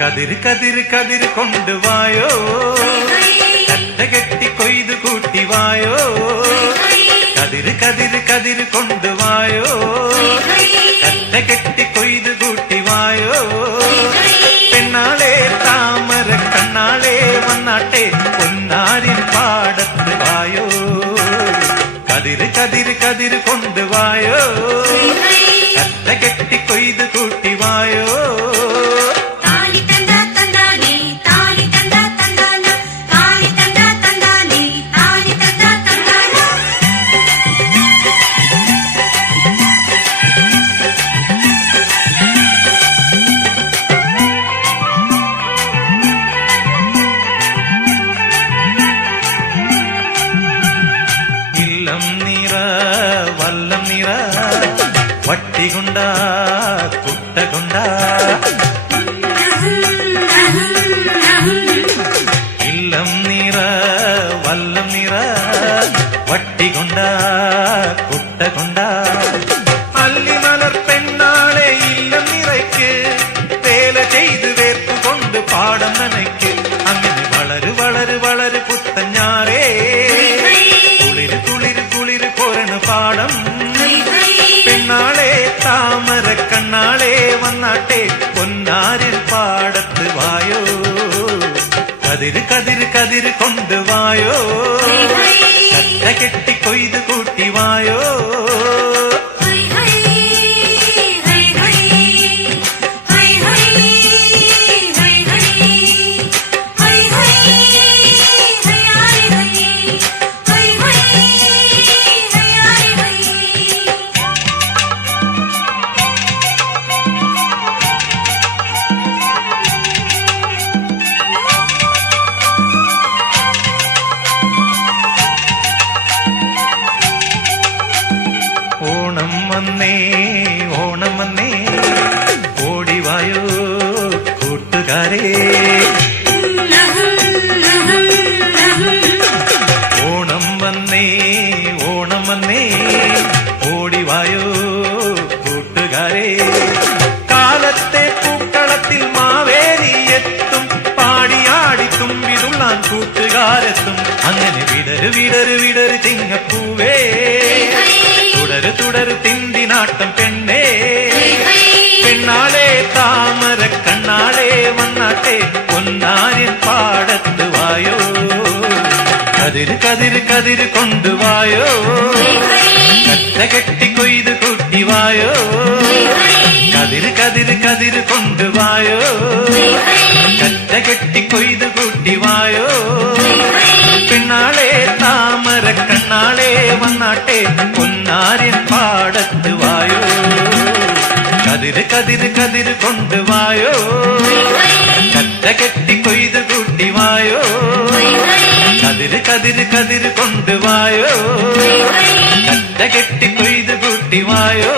കതിര് കതിര് കതിര് കൊണ്ടുവായോ, കറ്റ കെട്ടി കൊയ്തു കൂട്ടിവായോ. കതിര് കതിര് കതിര് കൊണ്ടുവായോ, കറ്റ കെട്ടി കൊയ്തു കൂട്ടിവായോ. പെണ്ണാളെ താമര കണ്ണാളെ വന്നാട്ടെ പൊന്നാരിൻ പാടത്ത് വായോ. കതിര് കതിര് കതിര് കൊണ്ടുവായോ, കറ്റ കെട്ടി കൊയ്തു കൂട്ടിവായോ. വല്ലം നിറ വട്ടികൊണ്ട കുട്ടകൊണ്ട ഇല്ലം നിറ വല്ലം നിറ വട്ടികൊണ്ട കുട്ടകൊണ്ട. അല്ലിമലർ പെണ്ണാളെ ഇല്ലം നിറയ്ക്ക് വേല ചെയ്ത് വേർപ്പുകൊണ്ട് പാടം നനയ്ക്ക്. അങ്ങനെ വളര് വളര് വളര് പുത്തഞ്ഞാറേ കുളിര് കുളിര് കുളിര് കൊരണു പാടം. പെണ്ണാളെ താമര കണ്ണാളെ വന്നാട്ടെ പൊന്നാരിൻ പാടത്ത് വായോ. കതിര് കതിര് കതിര് കൊണ്ടുവായോ, കറ്റ കെട്ടി കൊയ്ത് കൂട്ടിവായോ. ഓണം വന്നേ ഓണം വന്നേ ഓടിവായോ കൂട്ടുകാരേ. ഓണം വന്നേ ഓണം വന്നേ ഓടിവായോ കൂട്ടുകാരേ. കാലത്തെ പൂക്കളത്തിൽ മാവേലി എത്തും, പാടിയാടി തുമ്പിടുള്ളാൻ കൂട്ടുകാരെത്തും. അങ്ങനെ വിടര് വിടര് വിടര് ചിങ്ങപ്പൂവേ, തുടര് തുടര് തിന്തിനാട്ടം പെണ്ണേ. പെണ്ണാളെ താമര കണ്ണാളെ വന്നാട്ടെ പൊന്നാരിൻ പാടത്ത് വായോ. കതിര് കതിര് കതിര് കൊണ്ടുവായോ, കറ്റ കെട്ടി കൊയ്ത് കൂട്ടിവായോ. കതിര് കതിര് കതിര് കൊണ്ടുവായോ, കറ്റ കെട്ടി കൊയ്ത് കൂട്ടിവായോ. പെണ്ണാളെ താമര കണ്ണാളെ വന്നാട്ടെ പൊന്നാരിൻ പാടത്ത് വായോ. കതിര് കതിര് കതിര് കൊണ്ടുവായോ, കറ്റ കെട്ടി കൊയ്ത് കൂട്ടിവായോ. കതിര് കതിര് കതിര് കൊണ്ടുവായോ, കറ്റ കെട്ടി കൊയ്ത് കൂട്ടിവായോ.